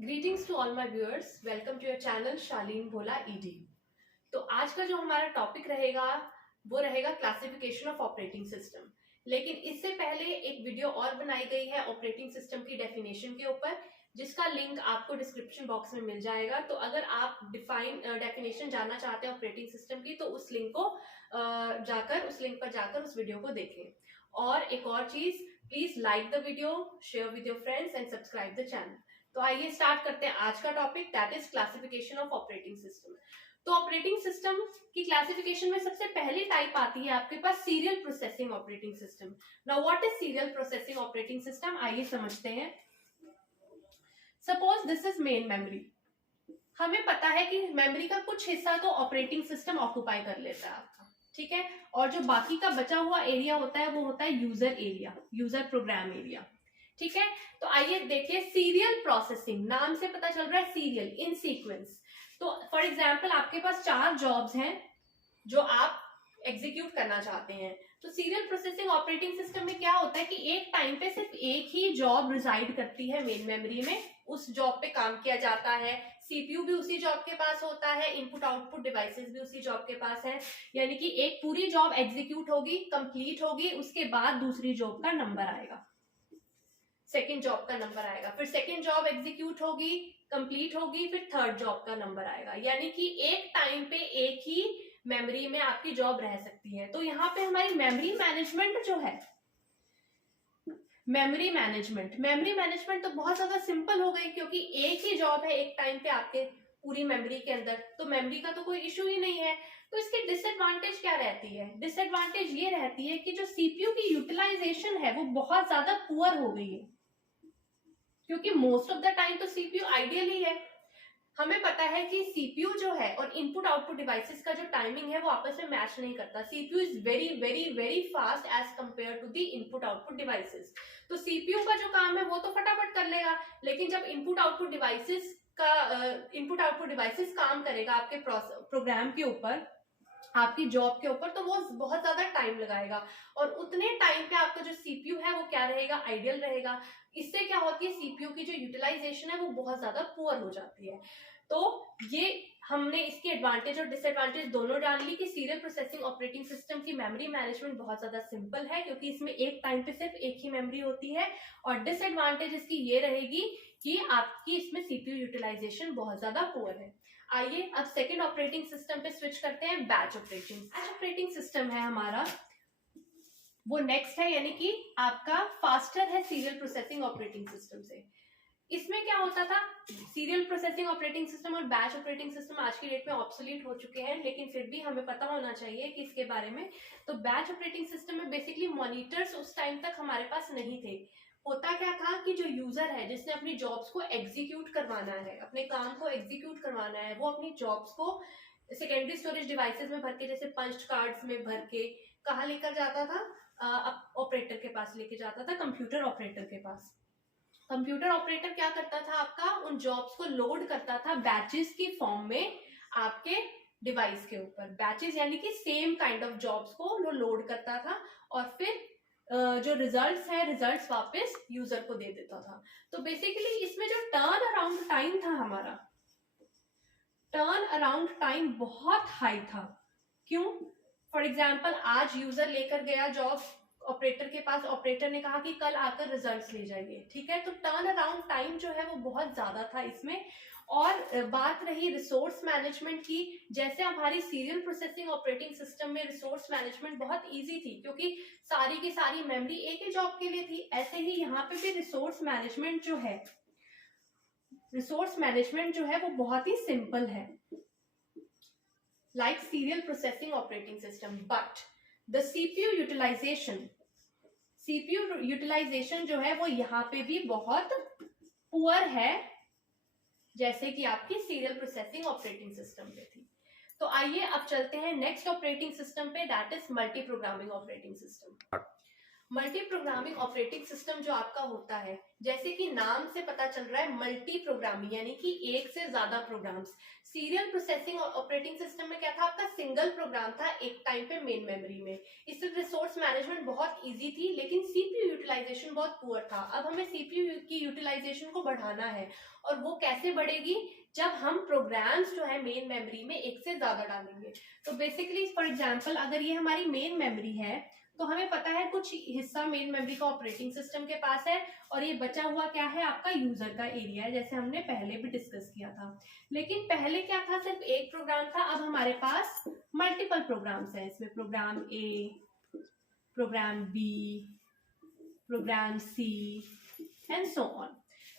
Greetings to all my viewers, welcome to your channel Shaleen Bhola ED. तो आज का जो हमारा टॉपिक रहेगा वो रहेगा क्लासिफिकेशन ऑफ ऑपरेटिंग सिस्टम। लेकिन इससे पहले एक वीडियो और बनाई गई है ऑपरेटिंग सिस्टम की डेफिनेशन के ऊपर, जिसका लिंक आपको डिस्क्रिप्शन बॉक्स में मिल जाएगा। तो अगर आप डेफिनेशन जानना चाहते हैं ऑपरेटिंग सिस्टम की, तो उस लिंक पर जाकर उस वीडियो को देखें। और एक और चीज, please like the video, share with your friends and subscribe the channel. तो आइए स्टार्ट करते हैं आज का topic, that is classification of operating system. तो ऑपरेटिंग सिस्टम की क्लासिफिकेशन में सबसे पहली टाइप आती है आपके पास serial processing operating system. Now what is serial processing operating system, आइए समझते हैं। Suppose this is main memory. हमें पता है कि मेमोरी का कुछ हिस्सा तो ऑपरेटिंग सिस्टम ऑक्युपाई कर लेता है आपका, ठीक है, और जो बाकी का बचा हुआ एरिया होता है वो होता है user area, user program area, ठीक है। तो आइए देखिए, सीरियल प्रोसेसिंग, नाम से पता चल रहा है सीरियल, इन सीक्वेंस। तो फॉर एग्जांपल आपके पास 4 जॉब्स हैं जो आप एग्जीक्यूट करना चाहते हैं। तो सीरियल प्रोसेसिंग ऑपरेटिंग सिस्टम में क्या होता है कि एक टाइम पे सिर्फ एक ही जॉब रिजाइड करती है मेन मेमोरी में, उस जॉब पे काम किया जाता है। सीपीयू भी उसी जॉब के पास होता है, इनपुट आउटपुट डिवाइसेस भी उसी जॉब के पास है। यानी कि एक पूरी जॉब एग्जीक्यूट होगी, कंप्लीट होगी, उसके बाद दूसरी जॉब का नंबर आएगा, सेकेंड जॉब का नंबर आएगा, फिर सेकेंड जॉब एग्जीक्यूट होगी, कंप्लीट होगी, फिर थर्ड जॉब का नंबर आएगा। यानी कि एक टाइम पे एक ही मेमोरी में आपकी जॉब रह सकती है। तो यहाँ पे हमारी मेमोरी मैनेजमेंट जो है, मेमोरी मैनेजमेंट तो बहुत ज्यादा सिंपल हो गई, क्योंकि एक ही जॉब है एक टाइम पे आपके पूरी मेमोरी के अंदर, तो मेमोरी का तो कोई इशू ही नहीं है। तो इसकी डिसएडवांटेज क्या रहती है? डिसएडवांटेज ये रहती है कि जो सीपीयू की यूटिलाइजेशन है वो बहुत ज्यादा पुअर हो गई है, क्योंकि मोस्ट ऑफ द टाइम तो सीपीयू आइडियल ही है। हमें पता है कि सीपीयू जो है और इनपुट आउटपुट डिवाइसेस का जो टाइमिंग है वो आपस में मैच नहीं करता। CPU is very very very fast as compare to the input output devices. तो सीपीयू का जो काम है वो तो फटाफट कर लेगा, लेकिन जब इनपुट आउटपुट डिवाइसेस काम करेगा आपके प्रोग्राम के ऊपर, आपकी जॉब के ऊपर, तो वो बहुत ज्यादा टाइम लगाएगा। और उतने टाइम पे आपका जो सीपीयू है वो क्या रहेगा? आइडियल रहेगा। इससे क्या होती है, सीपीयू की जो यूटिलाइजेशन है वो बहुत ज्यादा पुअर हो जाती है। तो ये हमने इसकी एडवांटेज और डिसएडवांटेज दोनों जान ली कि सीरियल प्रोसेसिंग ऑपरेटिंग सिस्टम की मेमोरी मैनेजमेंट बहुत ज्यादा सिंपल है, क्योंकि इसमें एक टाइम पे सिर्फ एक ही मेमोरी होती है। और डिसएडवांटेज इसकी ये रहेगी कि आपकी इसमें सीपीयू यूटिलाइजेशन बहुत ज्यादा पुअर है। आइए अब सेकेंड ऑपरेटिंग सिस्टम पे स्विच करते हैं, बैच ऑपरेटिंग सिस्टम है हमारा, वो नेक्स्ट है, यानी कि आपका फास्टर है सीरियल प्रोसेसिंग ऑपरेटिंग सिस्टम से। इसमें क्या होता था, सीरियल प्रोसेसिंग ऑपरेटिंग सिस्टम और बैच ऑपरेटिंग सिस्टम आज की डेट में ऑब्सोलीट हो चुके हैं, लेकिन फिर भी हमें पता होना चाहिए कि इसके बारे में। तो बैच ऑपरेटिंग सिस्टम में बेसिकली मॉनिटर्स उस टाइम तक हमारे पास नहीं थे। होता क्या था कि जो यूजर है जिसने अपनी जॉब्स को एग्जीक्यूट करवाना है, अपने काम को एग्जीक्यूट करवाना है, वो अपनी जॉब्स को सेकेंडरी स्टोरेज डिवाइसेस में भर के, जैसे पंच कार्ड्स में भर के, कहाँ लेकर जाता था? ऑपरेटर के पास लेके जाता था, कंप्यूटर ऑपरेटर के पास। कंप्यूटर ऑपरेटर क्या करता था आपका? उन जॉब्स को लोड करता था बैचेस की फॉर्म में आपके डिवाइस के ऊपर। बैचेस यानी कि सेम काइंड ऑफ जॉब्स को वो लोड करता था, और फिर जो रिजल्ट्स है, रिजल्ट्स वापस यूजर को दे देता था। तो बेसिकली इसमें जो टर्न अराउंड टाइम था हमारा, टर्न अराउंड टाइम बहुत हाई था। क्यों? फॉर एग्जाम्पल आज यूजर लेकर गया जॉब ऑपरेटर के पास, ऑपरेटर ने कहा कि कल आकर रिजल्ट्स ले जाइए, ठीक है। तो टर्न अराउंड टाइम जो है वो बहुत ज्यादा था इसमें। और बात रही रिसोर्स मैनेजमेंट की, जैसे हमारी सीरियल प्रोसेसिंग ऑपरेटिंग सिस्टम में रिसोर्स मैनेजमेंट बहुत इजी थी, क्योंकि सारी की सारी मेमोरी एक ही जॉब के लिए थी। ऐसे ही यहाँ पे भी रिसोर्स मैनेजमेंट जो है वो बहुत ही सिंपल है, like serial processing operating system, but the CPU utilization जो है वो यहाँ पे भी बहुत पुअर है, जैसे कि आपकी सीरियल प्रोसेसिंग ऑपरेटिंग सिस्टम पे थी। तो आइए अब चलते हैं नेक्स्ट ऑपरेटिंग सिस्टम पे, that is multi programming operating system. Multi programming operating system जो आपका होता है, जैसे कि नाम से पता चल रहा है मल्टी प्रोग्रामिंग यानी कि एक से ज्यादा programs. Serial processing operating system में क्या था, आपका सिंगल प्रोग्राम था एक टाइम पे मेन मेमोरी में। इससे रिसोर्स मैनेजमेंट बहुत इजी थी, लेकिन सीपीयू यूटिलाइजेशन बहुत पुअर था। अब हमें सीपीयू की यूटिलाइजेशन को बढ़ाना है, और वो कैसे बढ़ेगी, जब हम प्रोग्राम्स जो है मेन मेमोरी में एक से ज्यादा डालेंगे। तो बेसिकली फॉर एग्जांपल अगर ये हमारी मेन मेमोरी है, तो हमें पता है कुछ हिस्सा मेन मेमोरी का ऑपरेटिंग सिस्टम के पास है, और ये बचा हुआ क्या है, आपका यूजर का एरिया है, जैसे हमने पहले भी डिस्कस किया था। लेकिन पहले क्या था, सिर्फ एक प्रोग्राम था। अब हमारे पास मल्टीपल प्रोग्राम्स हैं, इसमें program A, program B, program C and so on.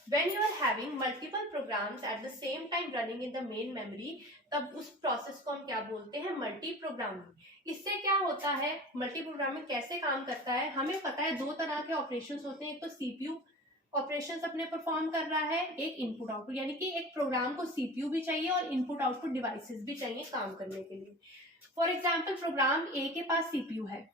When you are having multiple programs at the same time running in the main memory, तब उस प्रोसेस को हम क्या बोलते हैं, मल्टी प्रोग्रामिंग। इससे क्या होता है, मल्टी प्रोग्रामिंग कैसे काम करता है, हमें पता है दो तरह के ऑपरेशंस होते हैं। एक तो सीपीयू ऑपरेशंस अपने परफॉर्म कर रहा है, एक इनपुट आउटपुट, यानी कि एक प्रोग्राम को सीपीयू भी चाहिए और इनपुट आउटपुट डिवाइसेस भी चाहिए काम करने के लिए। फॉर एग्जाम्पल प्रोग्राम ए के पास सीपीयू है,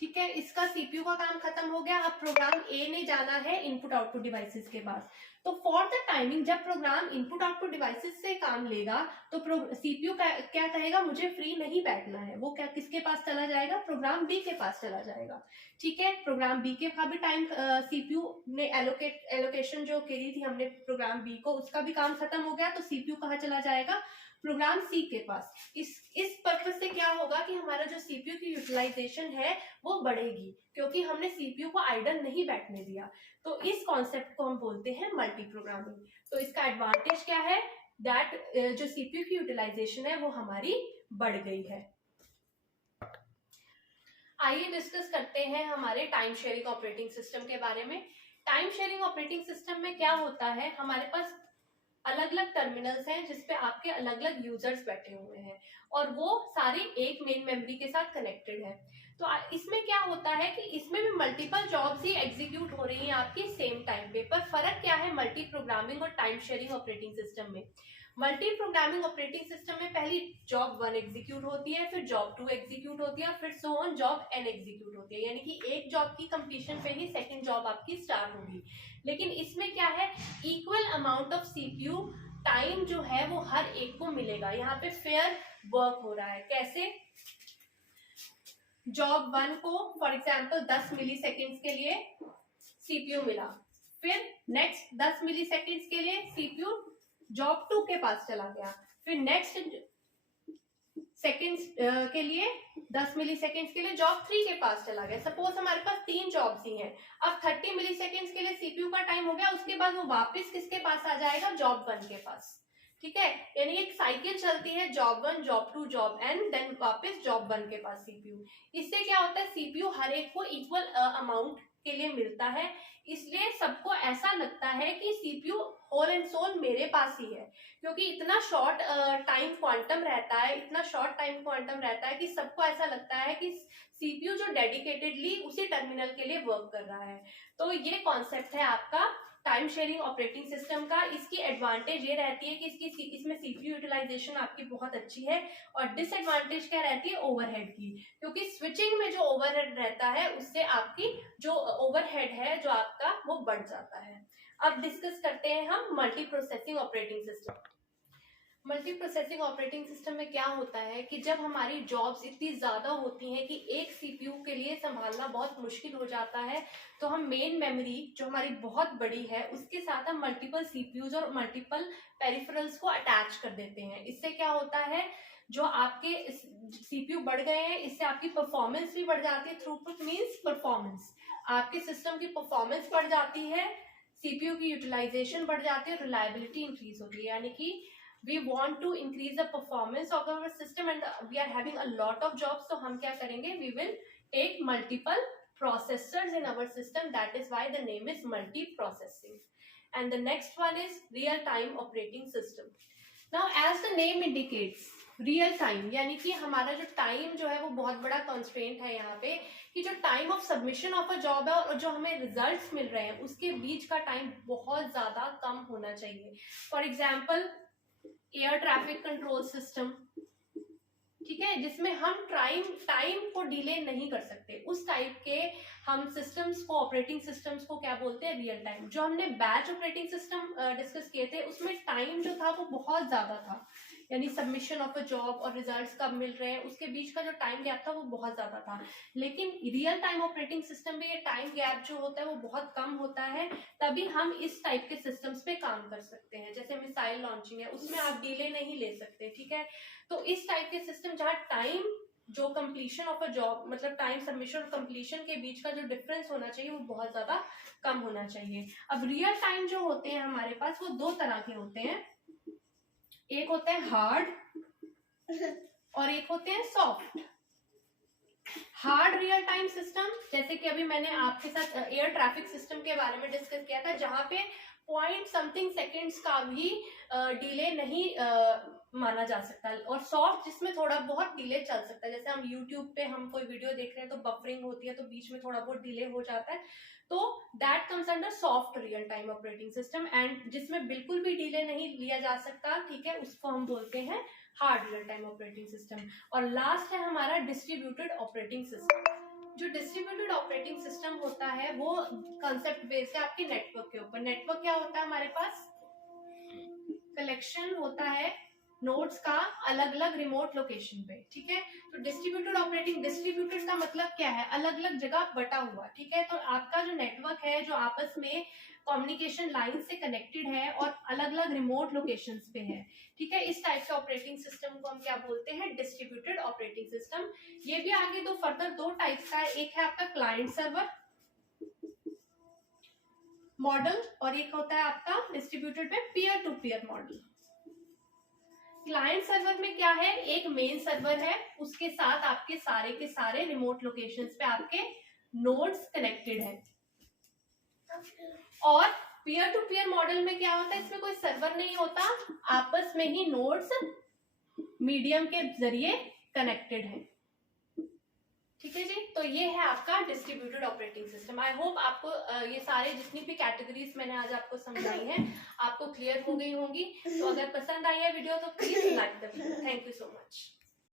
ठीक है, इसका सीपीयू का काम खत्म हो गया। अब प्रोग्राम ए ने जाना है इनपुट आउटपुट डिवाइसेस के पास। तो फॉर द टाइमिंग, जब प्रोग्राम इनपुट आउटपुट डिवाइसेस से काम लेगा, तो सीपीयू क्या कहेगा, मुझे फ्री नहीं बैठना है। वो क्या किसके पास चला जाएगा, प्रोग्राम बी के पास चला जाएगा। ठीक है, प्रोग्राम बी के का भी टाइम सीपीयू ने एलोकेशन जो करी थी हमने प्रोग्राम बी को, उसका भी काम खत्म हो गया। तो सीपीयू कहाँ चला जाएगा, प्रोग्राम सी के पास। इस पर्पज से क्या होगा कि हमारा जो सीपीयू की यूटिलाइजेशन है वो बढ़ेगी, क्योंकि हमने सीपीयू को आइडल नहीं बैठने दिया। तो इस कॉन्सेप्ट को हम बोलते हैं मल्टी प्रोग्रामिंग। तो इसका एडवांटेज क्या है, दैट जो सीपीयू की यूटिलाइजेशन है वो हमारी बढ़ गई है। आइए डिस्कस करते हैं हमारे टाइम शेयरिंग ऑपरेटिंग सिस्टम के बारे में। टाइम शेयरिंग ऑपरेटिंग सिस्टम में क्या होता है, हमारे पास अलग अलग टर्मिनल्स हैं जिसपे आपके अलग अलग यूजर्स बैठे हुए हैं, और वो सारे एक मेन मेमोरी के साथ कनेक्टेड है। तो इसमें क्या होता है कि इसमें भी मल्टीपल जॉब्स ही एग्जीक्यूट हो रही हैं आपकी सेम टाइम पे। पर फर्क क्या है मल्टी प्रोग्रामिंग और टाइम शेयरिंग ऑपरेटिंग सिस्टम में। मल्टी प्रोग्रामिंग ऑपरेटिंग सिस्टम में पहली जॉब 1 एग्जीक्यूट होती है, फिर जॉब 2 एग्जीक्यूट होती है, फिर so on job n execute होती है, यानी कि एक जॉब की कंप्लीशन पे ही सेकंड जॉब आपकी स्टार्ट होगी। लेकिन इसमें क्या है, equal amount of CPU time जो है वो हर एक को मिलेगा। यहाँ पे फेयर वर्क हो रहा है। कैसे, जॉब 1 को फॉर एग्जांपल 10 मिली सेकेंड्स के लिए सीपीयू मिला, फिर नेक्स्ट 10 मिली सेकेंड्स के लिए सीपीयू जॉब 2 के पास चला गया, फिर नेक्स्ट सेकेंड्स के लिए 10 मिली सेकेंड्स के लिए जॉब 3 के पास चला गया। सपोज हमारे पास 3 जॉब्स ही हैं, अब 30 मिली सेकेंड्स के लिए सीपीयू का टाइम हो गया, उसके बाद वो वापस किसके पास आ जाएगा, जॉब 1 के पास। ठीक है, यानी एक साइकिल चलती है, job 1, job 2, job n, then वापस जॉब 1 के पास सीपीयू। इससे क्या होता है, सीपीयू हर एक को इक्वल अमाउंट के लिए मिलता है, इसलिए सबको ऐसा लगता है कि सीपीयू होल एंड सोल मेरे पास ही है, क्योंकि इतना शॉर्ट टाइम क्वांटम रहता है, इतना शॉर्ट टाइम क्वांटम रहता है कि सबको ऐसा लगता है कि सीपीयू जो डेडिकेटेडली उसी टर्मिनल के लिए वर्क कर रहा है। तो ये कॉन्सेप्ट है आपका टाइम शेयरिंग ऑपरेटिंग सिस्टम का। इसकी एडवांटेज ये रहती है कि इसमें सीपीयू यूटिलाइजेशन आपकी बहुत अच्छी है, और डिसएडवांटेज क्या रहती है, ओवरहेड की, क्योंकि स्विचिंग में जो ओवरहेड रहता है उससे आपकी जो ओवरहेड है जो आपका वो बढ़ जाता है। अब डिस्कस करते हैं हम multi processing operating system. Multi processing operating system में क्या होता है कि जब हमारी जॉब्स इतनी ज्यादा होती हैं कि एक सीपीयू के लिए संभालना बहुत मुश्किल हो जाता है, तो हम मेन मेमोरी जो हमारी बहुत बड़ी है उसके साथ हम मल्टीपल सीपीयूज और मल्टीपल पेरिफेरल्स को अटैच कर देते हैं। इससे क्या होता है, जो आपके सीपीयू बढ़ गए हैं, इससे आपकी परफॉर्मेंस भी बढ़ जाती है। थ्रूपुट मींस परफॉर्मेंस, आपके सिस्टम की परफॉर्मेंस बढ़ जाती है, सीपीयू की यूटिलाइजेशन बढ़ जाती है, रिलायबिलिटी इंक्रीज होती है। यानी कि we want to increase the performance of our system and we are having a lot of jobs, तो हम क्या करेंगे, we will take multiple processors in our system, that is why the name is multi-processing. And the next one is real-time operating system. Now as the name indicates, real time, यानी कि हमारा जो time जो है वो बहुत बड़ा constraint है यहाँ पे, कि जो time of submission of a job है और जो हमें रिजल्ट्स मिल रहे हैं उसके बीच का टाइम बहुत ज्यादा कम होना चाहिए। For example air traffic control system, ठीक है, जिसमें हम टाइम को डिले नहीं कर सकते, उस टाइप के हम सिस्टम्स को, ऑपरेटिंग सिस्टम्स को क्या बोलते हैं, रियल टाइम। जो हमने बैच ऑपरेटिंग सिस्टम डिस्कस किए थे उसमें टाइम जो था वो बहुत ज्यादा था, यानी सबमिशन ऑफ अ जॉब और रिजल्ट्स कब मिल रहे हैं उसके बीच का जो टाइम गैप था वो बहुत ज्यादा था। लेकिन रियल टाइम ऑपरेटिंग सिस्टम में ये टाइम गैप जो होता है वो बहुत कम होता है, तभी हम इस टाइप के सिस्टम्स पे काम कर सकते हैं। जैसे मिसाइल लॉन्चिंग है, उसमें आप डिले नहीं ले सकते, ठीक है। तो इस टाइप के सिस्टम जहाँ टाइम जो कंप्लीशन ऑफ अ जॉब, मतलब टाइम सबमिशन और कंप्लीशन के बीच का जो डिफरेंस होना चाहिए वो बहुत ज्यादा कम होना चाहिए। अब रियल टाइम जो होते हैं हमारे पास वो दो तरह के होते हैं, एक होता है हार्ड और एक होते हैं soft. Hard real time system, जैसे कि अभी मैंने आपके साथ एयर ट्रैफिक सिस्टम के बारे में डिस्कस किया था, जहां पे पॉइंट समथिंग सेकेंड्स का भी डिले नहीं माना जा सकता, और सॉफ्ट जिसमें थोड़ा बहुत डिले चल सकता है। जैसे हम यूट्यूब पे हम कोई वीडियो देख रहे हैं तो बफरिंग होती है तो बीच में थोड़ा बहुत डिले हो जाता है, तो that comes under soft real time operating system. And जिसमें बिल्कुल भी डिले नहीं लिया जा सकता, ठीक है, उसको हम बोलते हैं hard real time operating system. और लास्ट है हमारा डिस्ट्रीब्यूटेड ऑपरेटिंग सिस्टम। जो डिस्ट्रीब्यूटेड ऑपरेटिंग सिस्टम होता है वो कंसेप्ट बेस्ड है आपके नेटवर्क के ऊपर। नेटवर्क क्या होता है हमारे पास, कलेक्शन होता है नोड्स का अलग अलग रिमोट लोकेशन पे, ठीक है। तो डिस्ट्रीब्यूटेड ऑपरेटिंग, डिस्ट्रीब्यूटेड का मतलब क्या है, अलग अलग जगह बटा हुआ, ठीक है। तो आपका जो नेटवर्क है जो आपस में कम्युनिकेशन लाइन से कनेक्टेड है और अलग अलग रिमोट लोकेशंस पे है, ठीक है। इस टाइप के ऑपरेटिंग सिस्टम को हम क्या बोलते हैं, डिस्ट्रीब्यूटेड ऑपरेटिंग सिस्टम। ये भी आगे दो फर्दर दो टाइप्स का है, एक है आपका क्लाइंट सर्वर मॉडल और एक होता है आपका डिस्ट्रीब्यूटेड में peer to peer model. Client server में क्या है, एक मेन सर्वर है, उसके साथ आपके सारे के सारे रिमोट लोकेशंस पे आपके नोड्स कनेक्टेड है। और पीयर टू पीयर मॉडल में क्या होता है, इसमें कोई सर्वर नहीं होता, आपस में ही नोड्स मीडियम के जरिए कनेक्टेड है, ठीक है जी। तो ये है आपका distributed operating system. I hope आपको ये सारे जितनी भी कैटेगरीज मैंने आज आपको समझाई हैं आपको क्लियर हो गई होंगी। तो अगर पसंद आई है वीडियो तो please like the video. Thank you so much.